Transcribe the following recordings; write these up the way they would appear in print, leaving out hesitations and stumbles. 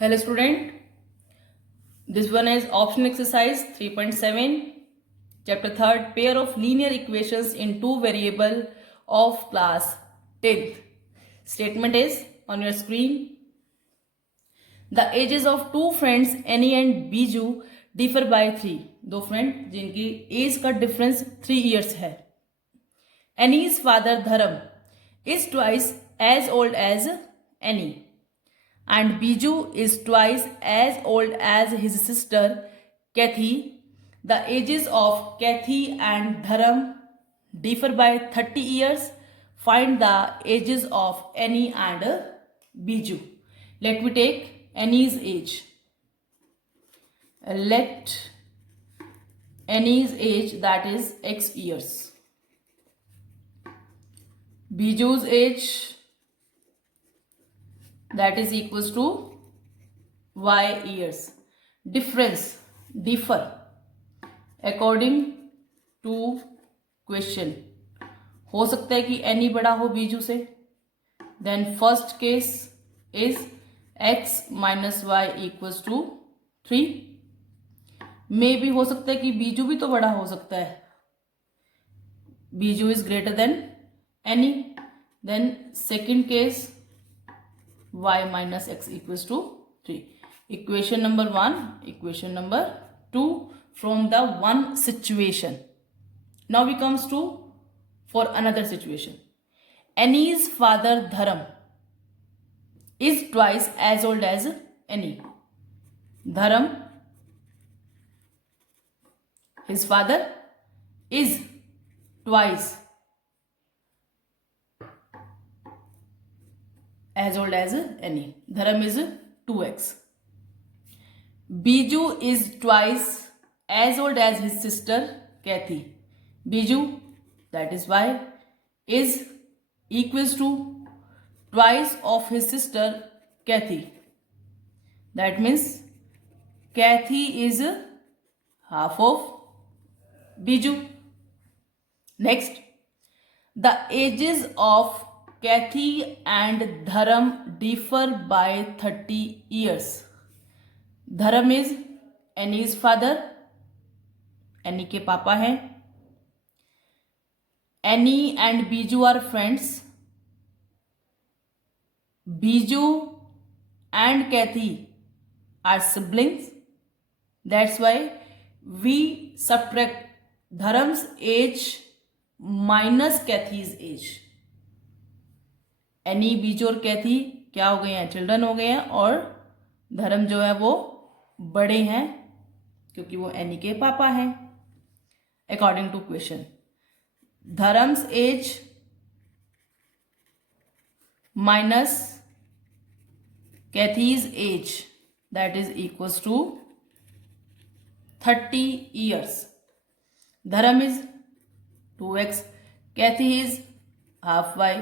Hello student, this one is option exercise 3.7 chapter 3rd pair of linear equations in two variable of class 10th. Statement is on your screen. The ages of two friends Annie and Biju differ by 3. दो friend जिनकी as का difference 3 years है. Annie's father Dharam is twice as old as Annie. And Biju is twice as old as his sister Kathy. The ages of Kathy and Dharam differ by 30 years. Find the ages of Annie and Biju. Let me take Annie's age. Let Annie's age, that is X years. Biju's age, that is equals to y years. Difference, differ according to question. हो सकता है कि any बड़ा हो बीजू से. Then first case is x minus y equals to 3. मे भी हो सकता है कि बीजू भी तो बड़ा हो सकता है. बीजू is greater than any. Then second case y minus x equals to 3. Equation number 1, equation number 2 from the one situation. Now we comes to for another situation. Annie's father Dharam is twice as old as Annie. Dharam, his father, is twice as old as Annie. Dharam is 2x. Biju is twice as old as his sister Kathy. Biju, that is y, is equals to twice of his sister Kathy. That means Kathy is half of Biju. Next, the ages of Kathy and Dharam differ by 30 years. Dharam is Annie's father. Annie के पापा हैं. Annie and Biju are friends. Biju and Kathy are siblings. That's why we subtract Dharam's age minus Kathy's age. Any, Biju और कैथी क्या हो गए हैं? Children हो गए हैं. और धर्म जो है वो बड़े हैं क्योंकि वो एनी के पापा हैं. According to question, Dharm's age minus Kathy's age, that is equals to 30 years. Dharm is 2x, Kathy is half y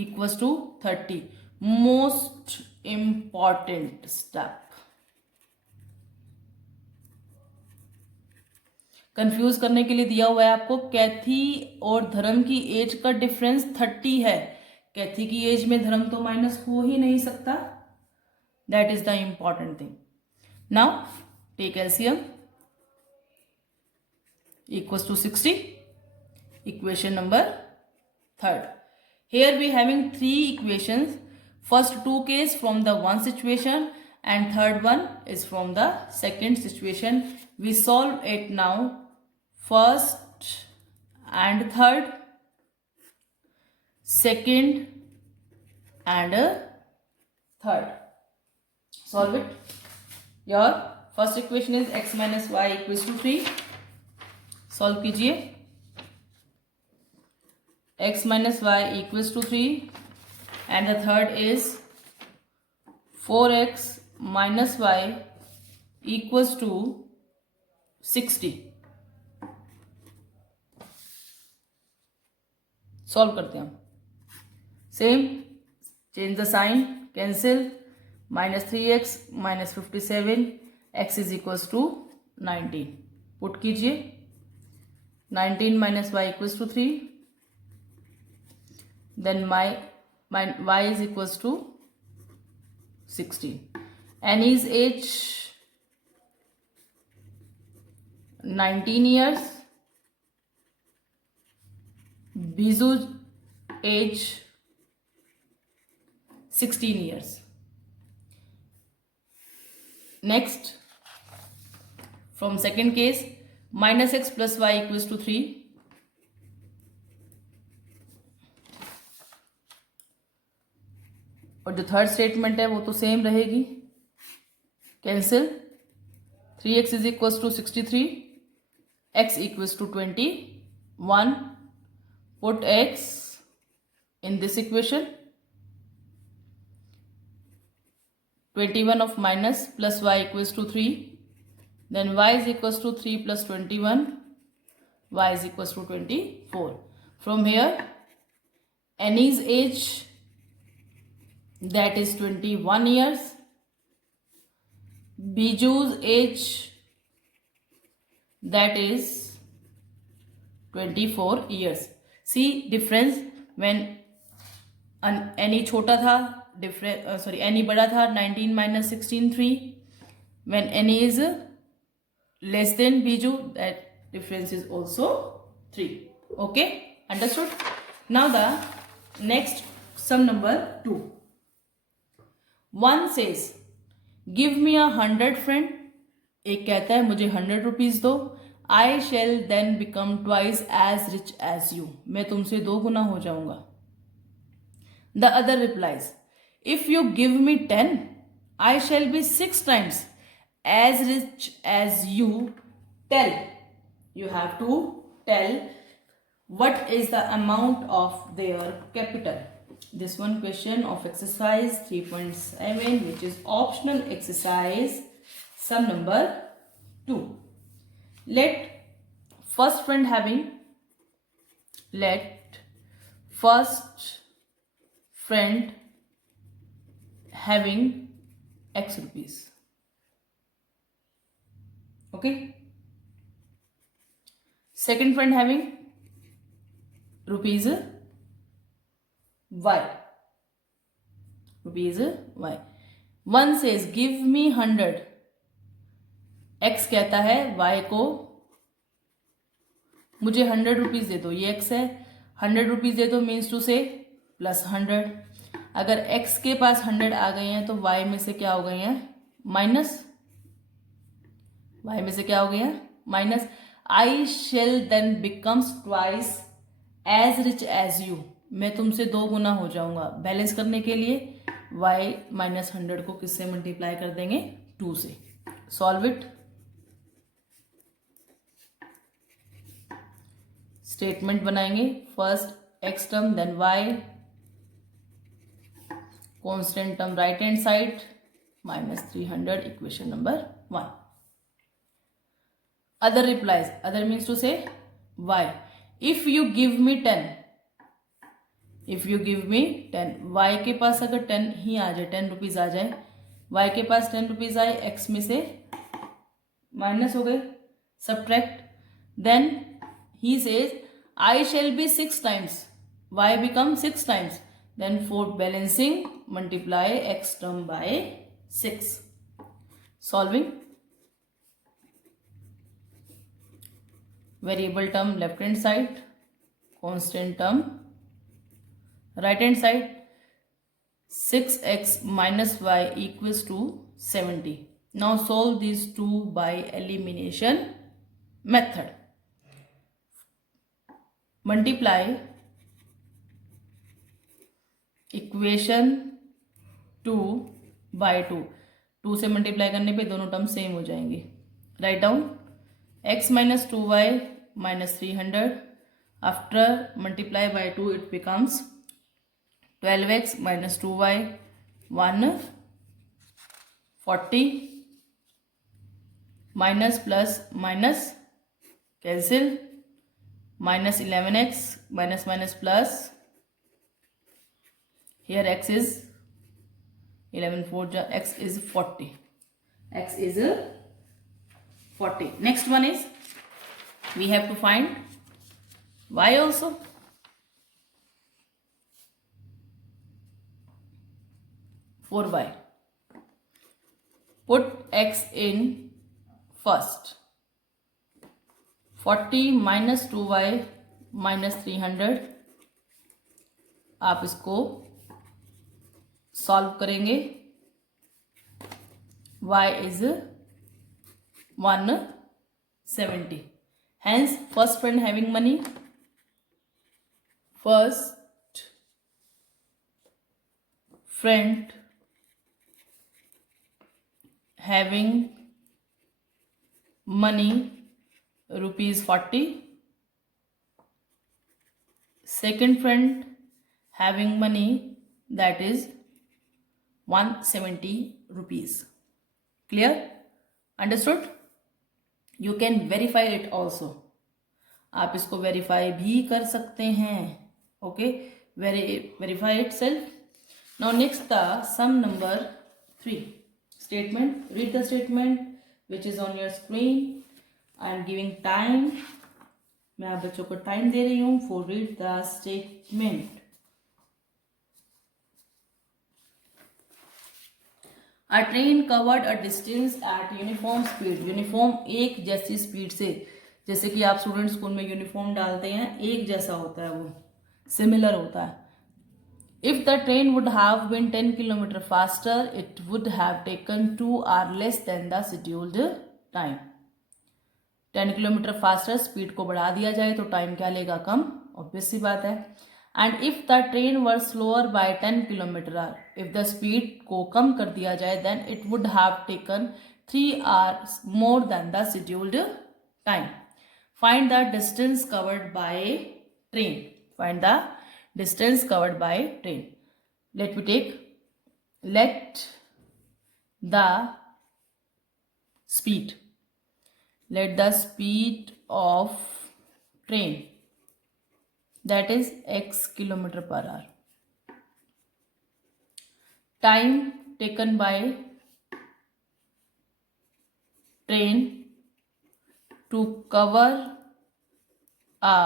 equals to 30. Most important step. Confuse करने के लिए दिया हुआ है आपको. कैथी और धर्म की एज का डिफरेंस 30 है. कैथी की एज में धर्म तो माइनस हो ही नहीं सकता. That is the important thing. Now take LCM. Equals to 60. Equation number 3rd. Here we having 3 equations. First 2 case from the one situation and third one is from the second situation. We solve it now. First and third, second and third. Solve it. Your first equation is x minus y equals to 3. Solve कीजिए. x minus y equals to 3 and the third is 4x minus y equals to 60. Solve करते हैं हम. Same, change the sign, cancel. -3x minus 57, x is equals to 19. Put कीजिए. 19 minus y equals to 3. Then my y is equals to 16. Annie's age 19 years. Biju's age 16 years. Next, from second case, minus x plus y equals to 3. और जो third statement है वो तो same रहेगी, cancel. 3x is equals to 63, x equals to 21. Put x in this equation. 21 of minus plus y equals to 3. Then y is equals to 3 plus 21. Y is equals to 24. From here, Annie's age, that is 21 years. Biju's age, that is 24 years. See difference when Annie छोटा था, Annie बड़ा था, 19 minus 16 3. When Annie is less than Biju, that difference is also 3. Okay, understood? Now the next sum number 2. One says, give me 100 friend. एक कहता है मुझे 100 rupees दो. I shall then become twice as rich as you. मैं तुमसे 2 गुना हो जाऊंगा. The other replies, if you give me 10, I shall be 6 times as rich as you. Tell. You have to tell what is the amount of their capital. This one question of exercise 3.7, which is optional exercise, sum number 2. Let first friend having x rupees. Okay. Second friend having rupees y. One says give me 100. x कहता है y को मुझे 100 rupees दे दो. ये x है, 100 rupees दे दो means to से plus 100. अगर x के पास 100 आ गए हैं तो y में से क्या हो गए हैं? माइनस. y में से क्या हो गया? Minus. I shall then becomes twice as rich as you. मैं तुमसे 2 गुना हो जाऊंगा. बैलेंस करने के लिए y माइनस 100 को किससे मल्टीप्लाई कर देंगे? 2 से. Solve it. स्टेटमेंट बनाएंगे. First x term, then y, constant term right hand side, minus 300, equation number 1. Other replies. Other means to say y. If you give me 10. y के पास अगर 10 ही आ जाए, 10 rupees आ जाए, y के पास 10 rupees आए, x में से minus हो गए, subtract. Then he says I shall be 6 times. y becomes 6 times. Then for balancing, multiply x term by 6. Solving. Variable term left hand side, constant term right hand side. 6x minus y equals to 70. Now solve these two by elimination method. Multiply equation 2 by 2. 2 से multiply करने पे दोनों term same हो जाएंगे. Write down x minus 2y minus 300. After multiply by 2, it becomes 12x minus 2y 140. Minus plus minus cancel. Minus 11x minus minus plus. Here x is 11 4 x is 40. X is 40. Next one is we have to find y also. For y, Put x in first. 40 minus 2y minus 300. आप इसको solve करेंगे. y is 170. Hence, first friend having money. First friend having money rupees 40. Second friend having money, that is 170 rupees. Clear? Understood? You can verify it also. आप इसको verify भी कर सकते हैं. Okay, verify itself. Now next the sum number 3 statement. Read the statement which is on your screen. I am giving time. मैं आप बच्चों को टाइम दे रही हूँ for read the statement. A train covered a distance at uniform speed. Uniform एक जैसी speed से, जैसे कि आप स्टूडेंट स्कूल में यूनिफॉर्म डालते हैं, एक जैसा होता है, वो सिमिलर होता है. If the train would have been 10 kilometer faster, it would have taken 2 hours less than the scheduled time. 10 kilometre faster speed को बढ़ा दिया जाए तो टाइम क्या लेगा? कम. ऑब्वियस सी बात है. And if the train were slower by 10 kilometre hour, if the speed को कम कर दिया जाए then it would have taken 3 hours more than the scheduled time. Find the distance covered by train. Find the distance covered by train. Let me take, let the speed. Let the speed of train, that is x kilometer per hour. Time taken by train to cover a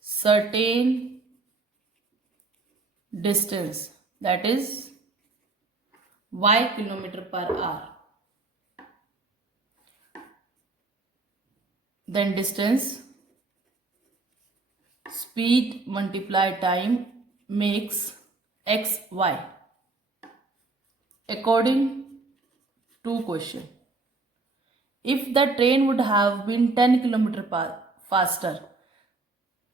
certain distance, that is y kilometer per hour. Then distance, speed multiply time makes xy. According to question, if the train would have been 10 kilometer faster,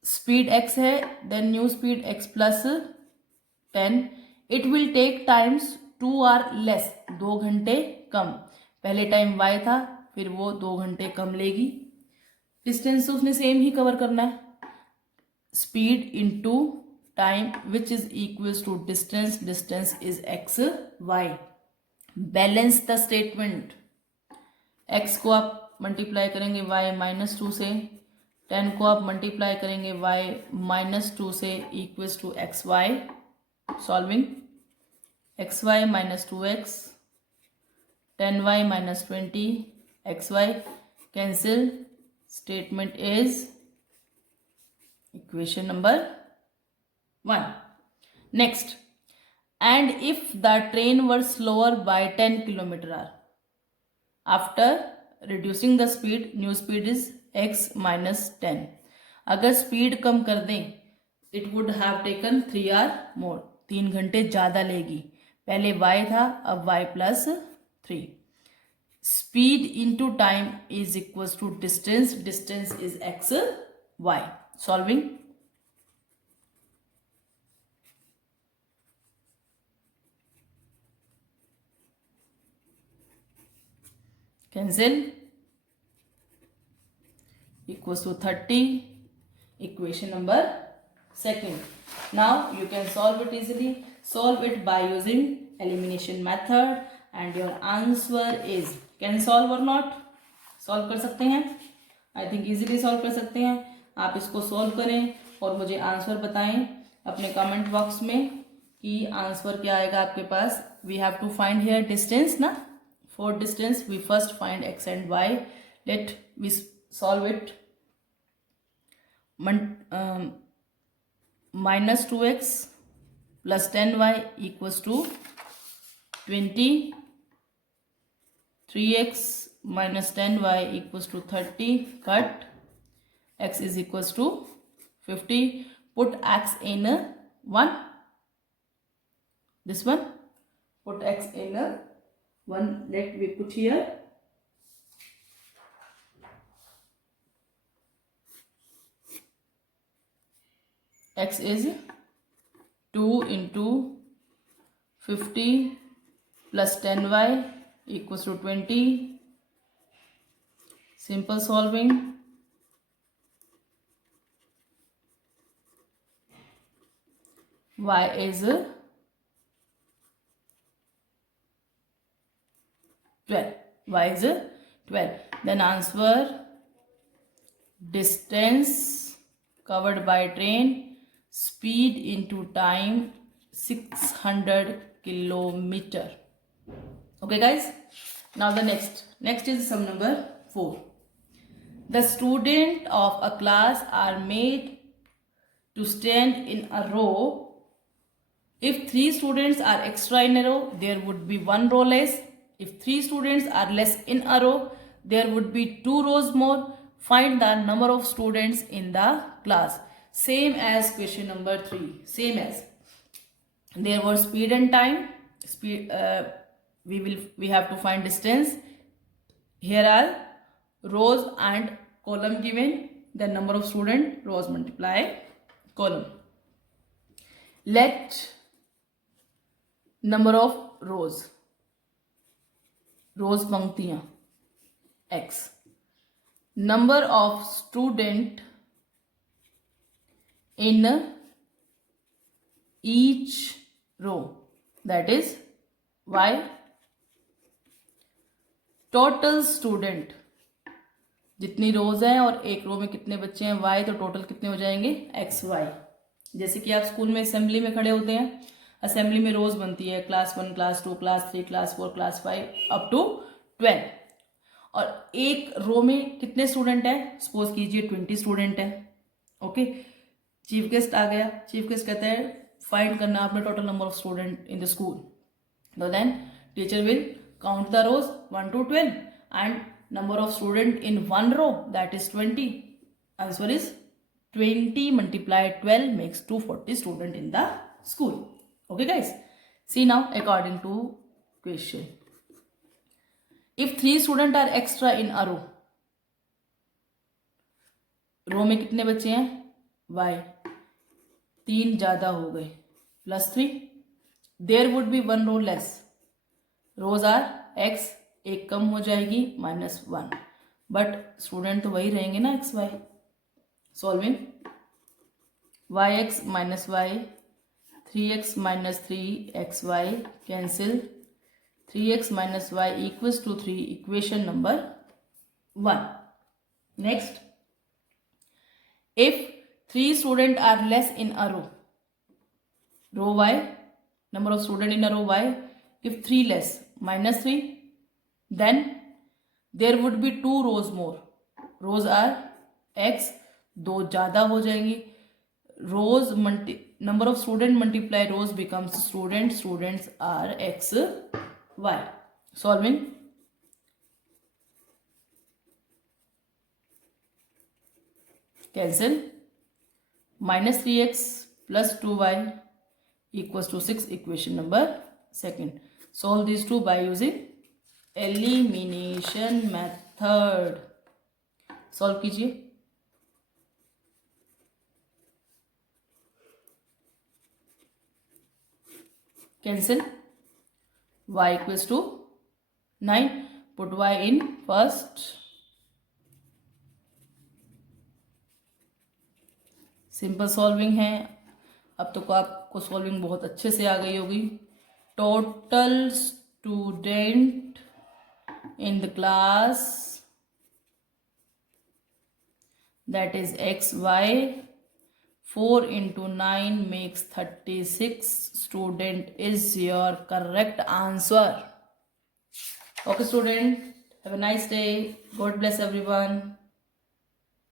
speed x है, then new speed x plus 10, it will take times 2 hour less, 2 घंटे कम. पहले time y था, फिर वो 2 घंटे कम लेगी. Distance तो उसने सेम ही कवर करना है. Speed into time which is equals to distance. Distance is x y. Balance the statement. X को आप मल्टीप्लाई करेंगे वाई माइनस 2 से, 10 को आप मल्टीप्लाई करेंगे वाई माइनस 2 से, equals to x y. Solving x y minus 2x, 10y minus 20, x y cancel. Statement is equation number 1. Next, and if the train were slower by 10 kilometer hour, after reducing the speed, new speed is x minus 10. अगर speed कम कर दें, it would have taken 3 hours more. 3 घंटे ज़्यादा लेगी. पहले y था, अब y plus 3. Speed into time is equals to distance. Distance is x y. Solving. Cancel. Equals to 30. Equation number 2. Now you can solve it easily. Solve it by using elimination method. And your answer is, can solve or not? Solve कर सकते हैं. I think easily solve कर सकते हैं. आप इसको solve करें और मुझे आंसर बताएं अपने कमेंट बॉक्स में कि आंसर क्या आएगा आपके पास. We have to find here distance ना. For distance we first find X and Y. Let we solve it. Minus 2x plus 10y equals to 20. 3x minus 10y equals to 30. Cut. X is equals to 50. Put x in 1. This one. Put x in 1. Let me put here. X is 2 into 50 plus 10y equals to 20. Simple solving. Y is 12. Y is 12. Then answer, distance covered by train, speed into time, 600 kilometer. Okay guys, now the next is sum number 4. The student of a class are made to stand in a row. If 3 students are extra in a row, there would be 1 row less. If 3 students are less in a row, there would be 2 rows more. Find the number of students in the class. Same as question number 3. Same as. There was speed and time. We have to find distance. Here are rows and column given. The number of student, rows multiply column. Let number of rows पंक्तियां x, number of student in each row, that is y, total student जितनी रोज हैं और एक रो में कितने बच्चे हैं y, तो टोटल कितने हो जाएंगे x y. जैसे कि आप स्कूल में असेंबली में खड़े होते हैं, असेंबली में रोज बनती है class 1, class 2, class 3, class 4, class 5 up to 12. और एक रो में कितने स्टूडेंट हैं, सपोज कीजिए 20 स्टूडेंट हैं. ओके, चीफ गेस्ट आ गया. चीफ गेस्ट कहता है फाइंड करना आपने total number of student in the school. तो then teacher will count the rows 1 to 12 and number of student in one row, that is 20. Answer is 20 multiplied 12 makes 240 student in the school. Okay guys, see now according to question, if 3 student are extra in a row, रो में कितने बच्चे हैं y, 3 ज्यादा हो गए plus 3. There would be 1 row less. Rows are x, एक कम हो जाएगी -1, बट स्टूडेंट तो वही रहेंगे ना x y. Solving yx minus y, 3x minus 3xy cancel, 3x minus y equals to 3, equation number 1. Next, if 3 students are less in a row, row y, number of students in a row y, if 3 less, -3, then there would be 2 rows more. Rows are x, 2 ज़्यादा हो जाएंगी. Rows number of student multiply rows becomes student. Students are x, y. Solving. Cancel. -3x plus 2y equals to 6, equation number 2. Solve these two by using elimination method. Solve कीजिए. Cancel. y equals to 9. Put y in first. Simple solving है. अब तो आपको solving बहुत अच्छे से आ गई होगी. Total student in the class, that is xy, 4 into 9 makes 36. Student is your correct answer. Okay student, have a nice day. God bless everyone.